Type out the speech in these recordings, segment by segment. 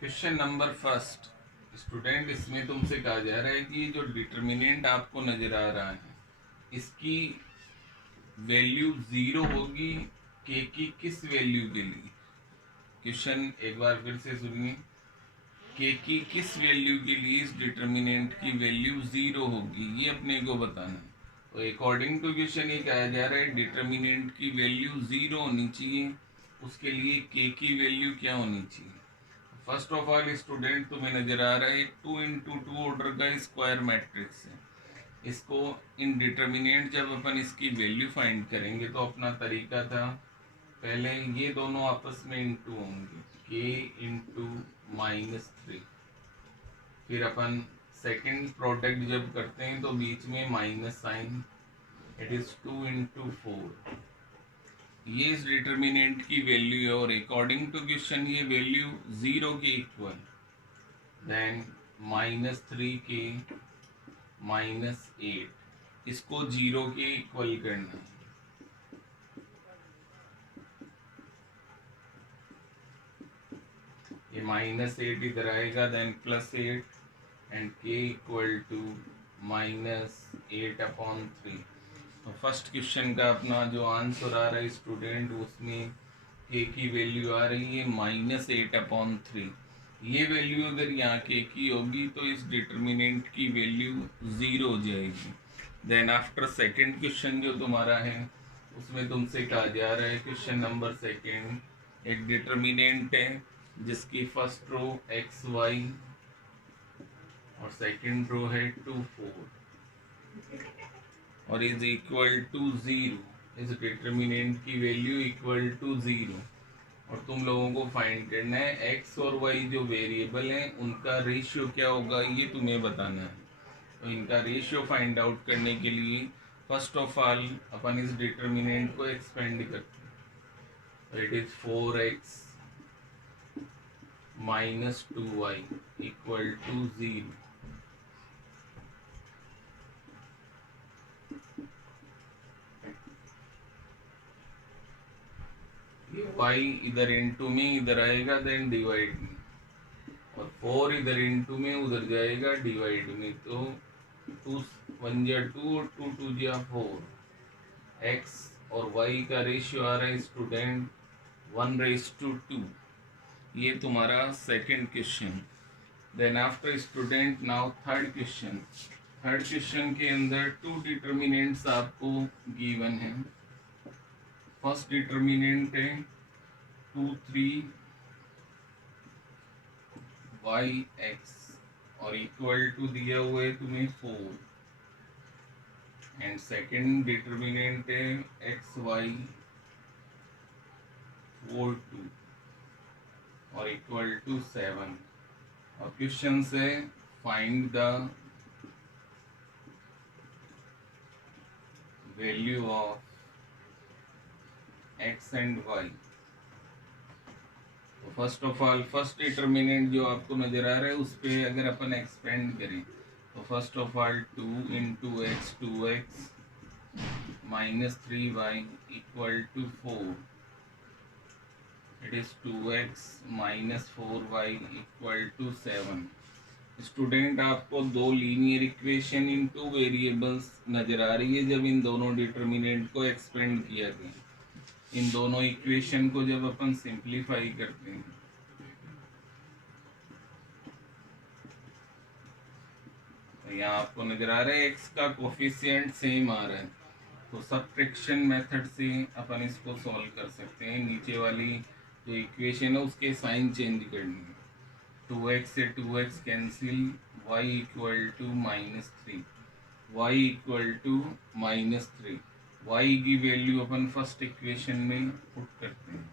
Question number first. Student, इसमें तुमसे कहा जा रहा है कि जो डिटर्मिनेंट आपको नजर आ रहा है इसकी वैल्यू जीरो होगी के की किस वैल्यू के लिए। क्वेश्चन एक बार फिर से सुनिए। के की किस वैल्यू के लिए इस डिटर्मिनेंट की वैल्यू जीरो होगी, ये अपने को बताना है। तो अकॉर्डिंग टू क्वेश्चन ये कहा जा रहा है डिटर्मिनेंट की वैल्यू जीरो होनी चाहिए। उसके लिए के की वैल्यू क्या होनी चाहिए। फर्स्ट ऑफ ऑल स्टूडेंट, तुम्हें नजर आ रहा है 2 × 2 ऑर्डर का स्क्वायर मैट्रिक्स है। इसको इन डिटर्मिनेंट जब अपन इसकी वैल्यू फाइंड करेंगे तो अपना तरीका था, पहले ये दोनों आपस में इंटू होंगे, के इंटू -3। फिर अपन सेकंड प्रोडक्ट जब करते हैं तो बीच में माइनस साइन, इट इज 2 × 4। ये इस डिटर्मिनेंट की वैल्यू है और अकॉर्डिंग टू क्वेश्चन ये वैल्यू जीरो के इक्वल, देन -3 के -8, इसको जीरो के इक्वल करना है। ये -8 इधर आएगा, देन +8 एंड के इक्वल टू -8/3। तो फर्स्ट क्वेश्चन का अपना जो आंसर आ रहा है स्टूडेंट, उसमें के की वैल्यू आ रही है -8/3। ये वैल्यू अगर यहाँ के की होगी तो इस डिटर्मिनेंट की वैल्यू जीरो हो जाएगी। देन आफ्टर सेकंड क्वेश्चन जो तुम्हारा है उसमें तुमसे कहा जा रहा है, क्वेश्चन नंबर सेकंड, एक डिटर्मिनेंट है जिसकी फर्स्ट रो एक्स वाई और सेकंड रो है 2 4 और इज इक्वल टू जीरो। इस डिटर्मिनेंट की वैल्यू इक्वल टू जीरो और तुम लोगों को फाइंड करना है एक्स और वाई जो वेरिएबल हैं उनका रेशियो क्या होगा, ये तुम्हें बताना है। तो इनका रेशियो फाइंड आउट करने के लिए फर्स्ट ऑफ ऑल अपन इस डिटर्मिनेंट को एक्सपेंड करते हैं। तो it is 4x - 2y equal to zero. ये y इधर इंटू में इधर आएगा, देन डिवाइड में, और 4 इधर इंटू में उधर जाएगा डिवाइड में। तो 2 1 जा 2 और 2 2 जा 4। x और y का रेशियो आ रहा है स्टूडेंट 1:2। ये तुम्हारा second question. Then after student now third question. Third question के अंदर टू डिटर्मिनेंट्स आपको गिवन है। फर्स्ट डिटर्मिनेंट है 2 3 yx और इक्वल टू दिया हुआ है तुम्हें 4 एंड सेकंड डिटर्मिनेंट है xy 4 2 और इक्वल टू 7। और क्वेश्चन से find the value of x and y। तो first of all first determinant जो आपको नजर आ रहा है उस पर अगर अपन एक्सपेंड करें तो first of all 2 × x 2x -3y equal to 4, it is 2x -4y equal to 7। Student, आपको दो linear equation in two variables नजर आ रही है जब इन दोनों डिटर्मिनेंट को एक्सपेंड किया गया। इन दोनों इक्वेशन को जब अपन सिंप्लीफाई करते हैं तो यहाँ आपको नजर आ रहा है x का कोफिशिएंट सेम आ रहा है, तो सब्ट्रैक्शन मेथड से अपन इसको सॉल्व कर सकते हैं। नीचे वाली जो इक्वेशन है उसके साइन चेंज करनी है। 2x से 2x cancel, y equal to -3, y equal to -3। y की वैल्यू अपन फर्स्ट इक्वेशन में पुट करते हैं।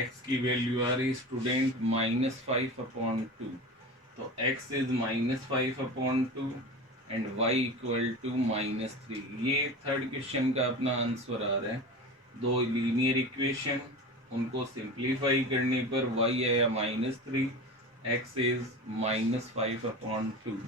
x की वैल्यू आ रही स्टूडेंट -5/2, तो x is -5/2 and y equal to -3। ये थर्ड क्वेश्चन का अपना आंसर आ रहा है। दो लीनियर इक्वेशन उनको सिंप्लीफाई करने पर y आया -3, x is -5/2।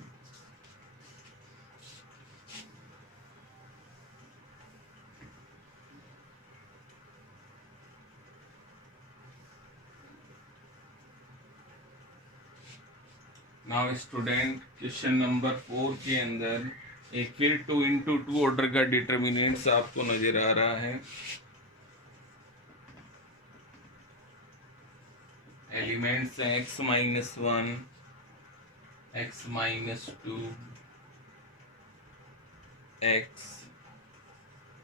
Now student question number 4 के अंदर एक फिर 2 × 2 ऑर्डर का डिटर्मिनेंट्स आपको नजर आ रहा है। एलिमेंट्स हैं x-1, x-2, x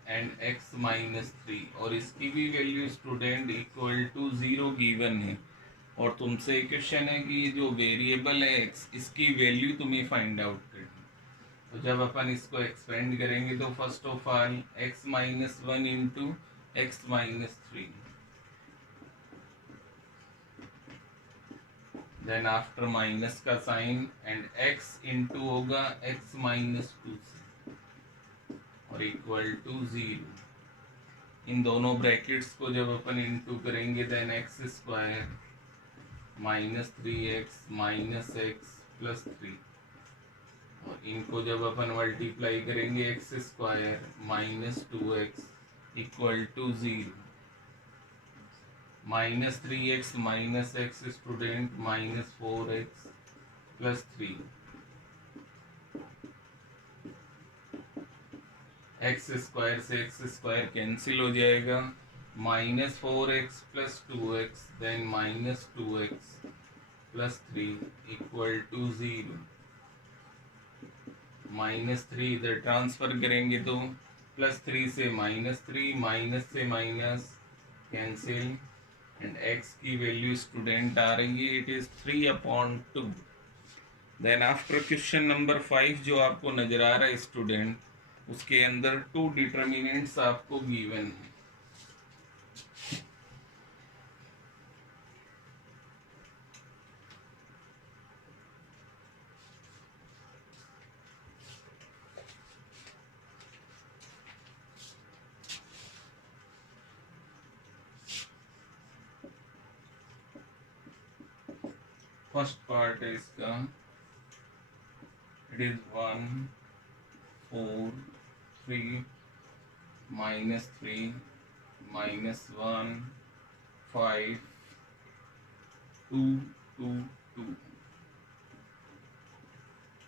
and x-3 और इसकी भी value student equal to 0 given है। और तुमसे क्वेश्चन है कि ये जो वेरिएबल है x, इसकी वैल्यू तुम्हें फाइंड आउट करनी। तो जब अपन इसको एक्सपेंड करेंगे तो first of all x-1 into x-3, then after minus का साइन एंड x इंटू होगा x-2 से और इक्वल टू 0। इन दोनों ब्रैकेट्स को जब अपन इंटू करेंगे देन x² -3x -x +3 और इनको जब अपन मल्टीप्लाई करेंगे x² -2x equal to 0। -3x -x student -4x +3, x² से x² कैंसिल हो जाएगा, -4x +2x then -2x +3 equal to 0। -3 इधर ट्रांसफर करेंगे तो +3 से -3, माइनस से माइनस कैंसिल एंड x की वैल्यू स्टूडेंट आ रही है, it is 3/2। Then after question number 5 जो आपको नजर आ रहा है स्टूडेंट, उसके अंदर 2 डिटर्मिनेंट्स आपको गिवन है। फर्स्ट पार्ट है इसका, इट इज 1 4 3 -3 -1 5 2 2 2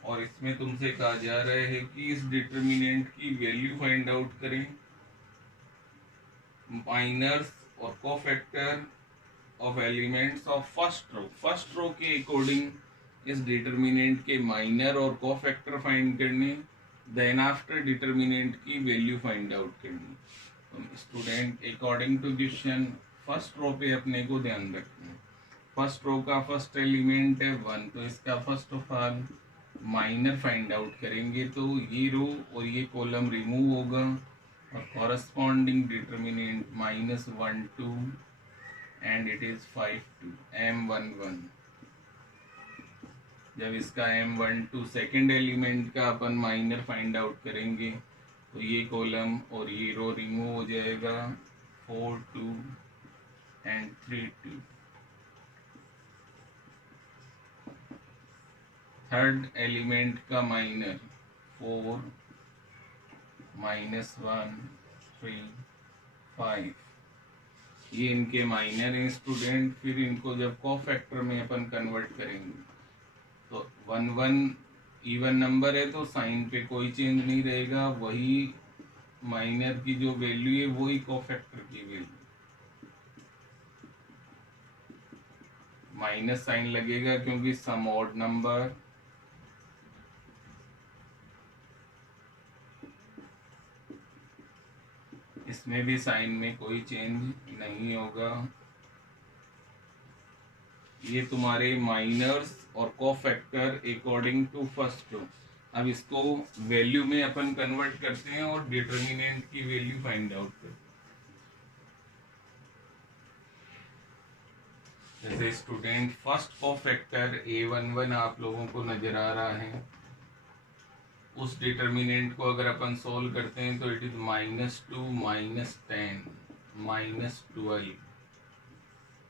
और इसमें तुमसे कहा जा रहा है कि इस डिटर्मिनेंट की वैल्यू फाइंड आउट करें। माइनर्स और cofactor of elements of first row के अकॉर्डिंग इस डिटर्मिनेंट के माइनर और कोफैक्टर फाइंड करने, देन आफ्टर डिटर्मिनेंट की वैल्यू फाइंड आउट करनी। तो student according to question first row पे अपने को ध्यान रखना है। फर्स्ट रो का फर्स्ट एलिमेंट है 1, तो इसका first of all minor find out करेंगे तो ये रो और ये कॉलम रिमूव होगा और corresponding determinant -1 2 and it is 5 2 m11। जब इसका m12 सेकेंड एलिमेंट का अपन माइनर फाइंड आउट करेंगे तो ये कॉलम और ये रो रिमूव हो जाएगा 4 2 एंड 3 2। थर्ड एलिमेंट का माइनर 4 -1 3 5, ये इनके माइनर हैं स्टूडेंट। फिर इनको जब कोफैक्टर में अपन कन्वर्ट करेंगे तो 1 1 इवन नंबर है तो साइन पे कोई चेंज नहीं रहेगा, वही माइनर की जो वैल्यू है वही कोफैक्टर की वैल्यू, माइनस साइन लगेगा क्योंकि सम ऑड नंबर। इसमें भी साइन में कोई चेंज नहीं होगा। ये तुम्हारे माइनर्स और cofactor according to first row. अब इसको वैल्यू में अपन कन्वर्ट करते हैं और डिटर्मिनेंट की वैल्यू फाइंड आउट करते हैं। जैसे स्टूडेंट फर्स्ट कोफैक्टर a11 आप लोगों को नजर आ रहा है, उस डिटर्मिनेंट को अगर अपन सोल्व करते हैं तो इट इज -2 -10 -12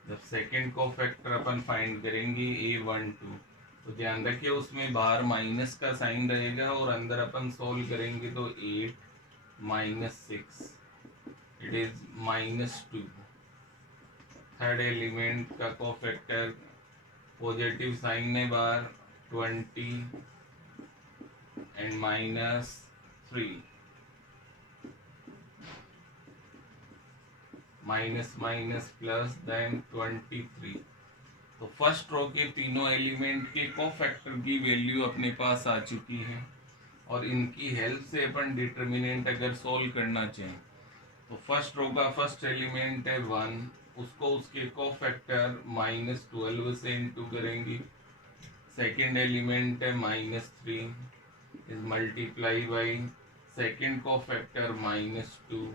जब सेकंड को फैक्टर अपन फाइंड करेंगे A12, तो ध्यान रखिए उसमें बाहर माइनस का साइन रहेगा और अंदर अपन सोल्व करेंगे तो 8 minus 6 it is -2। Third element का को फैक्टर पॉजिटिव साइन है बाहर 20 and -3 minus minus plus then 23। तो फर्स्ट रो के तीनों एलिमेंट के कोफैक्टर की वैल्यू अपने पास आ चुकी है और इनकी हेल्प से अपन डिटर्मिनेंट अगर सॉल्व करना चाहें तो फर्स्ट रो का फर्स्ट एलिमेंट है 1, उसको उसके कोफैक्टर -12 से इंटू करेंगे। सेकेंड एलिमेंट है -3 is multiply by second cofactor -2,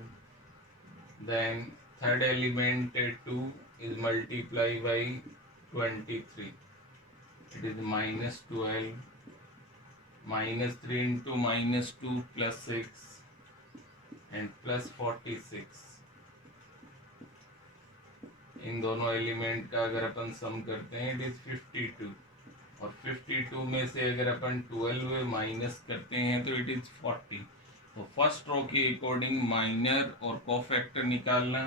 then third element है 2 is multiplied by 23, it is -12 -3 into -2 plus 6 and plus 46। इन दोनों एलिमेंट का अगर अपन सम करते हैं इट इज 52 और 52 में से अगर अपन 12 माइनस करते हैं तो इट इज 40। तो फर्स्ट रो के अकॉर्डिंग माइनर और कोफैक्टर निकालना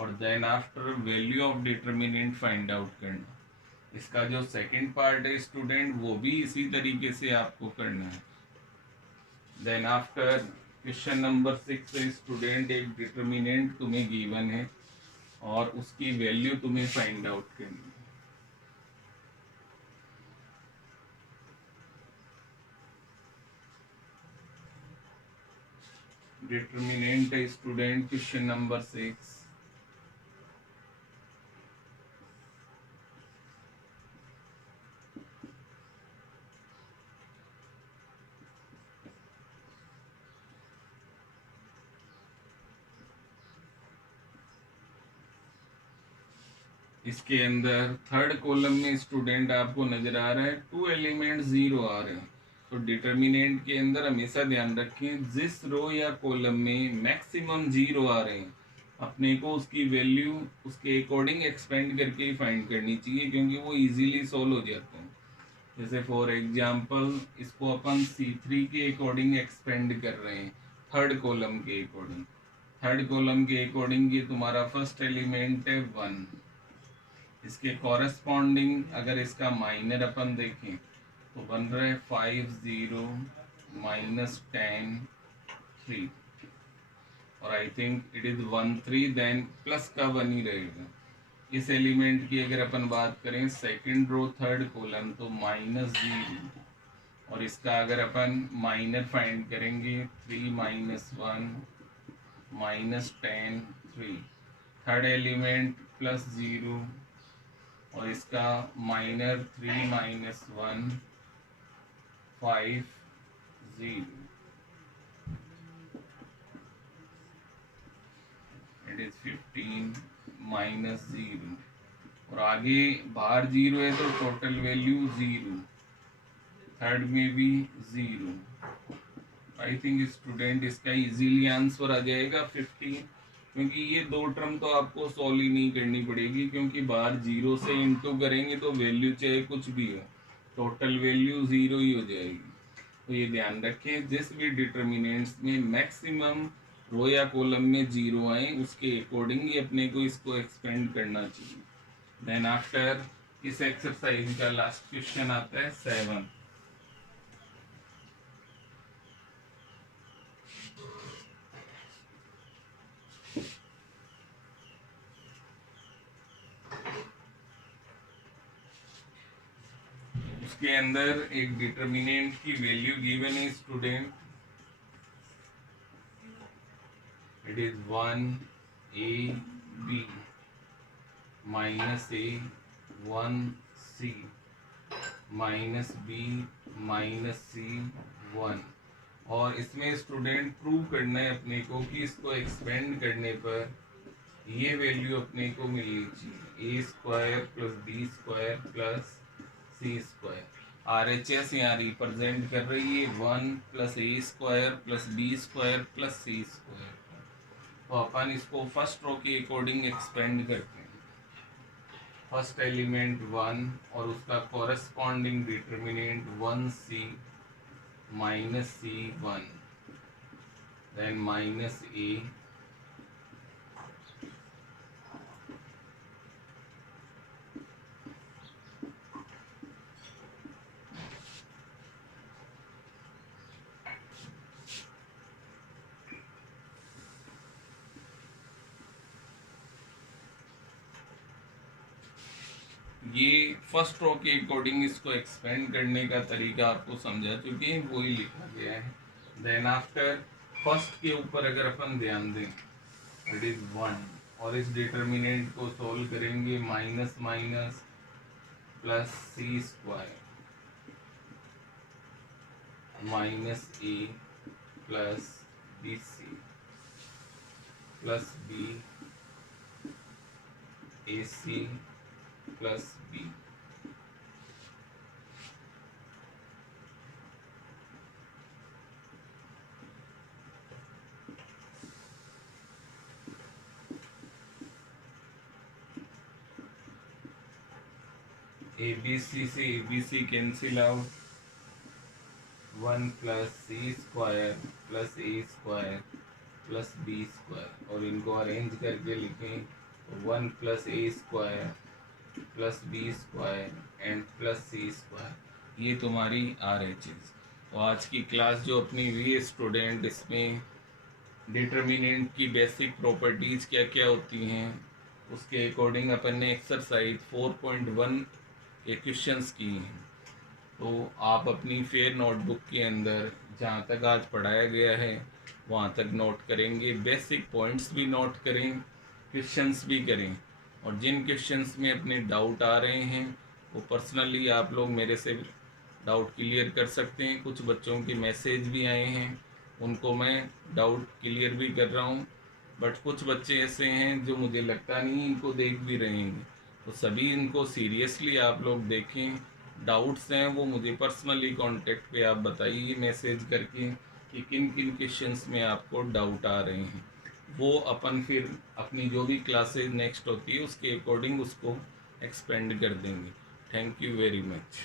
और then after value of determinant find out करना। इसका जो सेकंड पार्ट है स्टूडेंट वो भी इसी तरीके से आपको करना है। देन आफ्टर क्वेश्चन नंबर 6 है स्टूडेंट एक डिटर्मिनेंट तुम्हें गिवन है और उसकी वैल्यू तुम्हें फाइंड आउट करनी है। डिटर्मिनेंट है स्टूडेंट क्वेश्चन नंबर 6। इसके अंदर थर्ड कॉलम में स्टूडेंट आपको नजर आ रहा है 2 एलिमेंट 0 आ रहे हैं। तो डिटर्मिनेंट के अंदर हमेशा ध्यान रखें जिस रो या कॉलम में मैक्सिमम 0 आ रहे हैं अपने को उसकी वैल्यू उसके अकॉर्डिंग एक्सपेंड करके ही फाइंड करनी चाहिए क्योंकि वो इजीली सॉल्व हो जाते हैं। जैसे फॉर एग्जांपल इसको अपन C3 के अकॉर्डिंग एक्सपेंड कर रहे हैं थर्ड कॉलम के अकॉर्डिंग। थर्ड कॉलम के अकॉर्डिंग ये तुम्हारा फर्स्ट एलिमेंट है 1, इसके कॉरेस्पॉन्डिंग अगर इसका माइनर अपन देखें तो बन रहा है 5 0 -10 3 और I think it is 1 3 then plus का 1 ही रहेगा। इस एलिमेंट की अगर अपन बात करें सेकंड रो थर्ड कॉलम तो -0 और इसका अगर अपन माइनर फाइंड करेंगे 3 -1 -10 3। थर्ड एलिमेंट +0 और इसका माइनर 3 -1 5 0 इट इज 15 -0 और आगे बाहर 0 है तो टोटल वैल्यू 0, थर्ड में भी 0। आई थिंक स्टूडेंट इसका इजीली आंसर आ जाएगा 15 क्योंकि ये दो टर्म तो आपको सॉल्व ही नहीं करनी पड़ेगी क्योंकि बाहर 0 से इंटू करेंगे तो वैल्यू चाहे कुछ भी हो टोटल वैल्यू 0 ही हो जाएगी। तो ये ध्यान रखें जिस भी डिटर्मिनेंट्स में मैक्सिमम रो या कॉलम में 0 आए उसके अकॉर्डिंग ही अपने को इसको एक्सपेंड करना चाहिए। देन आफ्टर इस एक्सरसाइज का लास्ट क्वेश्चन आता है 7। उसके अंदर एक डिटर्मिनेंट की वैल्यू गिवन है student it is 1 a b -a 1 c -b -c 1 और इसमें स्टूडेंट प्रूव करना है अपने को कि इसको एक्सपेंड करने पर ये वैल्यू अपने को मिलनी चाहिए a² + b² + c²। RHS यहाँ रिप्रेजेंट कर रही है 1 + a² + b² + c²। तो अपन इसको फर्स्ट रो के अकॉर्डिंग एक्सपेंड करते हैं। फर्स्ट एलिमेंट 1 और उसका corresponding determinant 1c minus c1 then minus a ये फर्स्ट रो के अकॉर्डिंग इसको एक्सपेंड करने का तरीका आपको समझा चुके हैं, वही लिखा गया है। देन आफ्टर फर्स्ट के ऊपर अगर अपन ध्यान दें इट इज 1 और इस डिटर्मिनेंट को सोल्व करेंगे minus minus plus C square minus A plus B C plus B A C plus B. A B C से A B C cancel out 1 plus C square plus A square plus B square और इनको arrange करके लिखें 1 plus A square plus B square and plus C square. ये तुम्हारी RHS। तो आज की क्लास जो अपनी हुई स्टूडेंट, इसमें डिटर्मिनेंट की बेसिक प्रॉपर्टीज़ क्या क्या होती हैं उसके अकॉर्डिंग अपन ने एक्सरसाइज 4.1 के क्वेश्चंस किए हैं। तो आप अपनी फेयर नोटबुक के अंदर जहाँ तक आज पढ़ाया गया है वहाँ तक नोट करेंगे, बेसिक पॉइंट्स भी नोट करें, क्वेश्चंस भी करें, और जिन क्वेश्चंस में अपने डाउट आ रहे हैं वो पर्सनली आप लोग मेरे से डाउट क्लियर कर सकते हैं। कुछ बच्चों के मैसेज भी आए हैं, उनको मैं डाउट क्लियर भी कर रहा हूँ, बट कुछ बच्चे ऐसे हैं जो मुझे लगता नहीं इनको देख भी रहे हैं। तो सभी इनको सीरियसली आप लोग देखें, डाउट्स हैं वो मुझे पर्सनली कांटेक्ट पे आप बताइए मैसेज करके कि किन किन क्वेश्चंस में आपको डाउट आ रहे हैं। वो अपन फिर अपनी जो भी क्लासेज नेक्स्ट होती है उसके अकॉर्डिंग उसको एक्सपेंड कर देंगे। Thank you very much.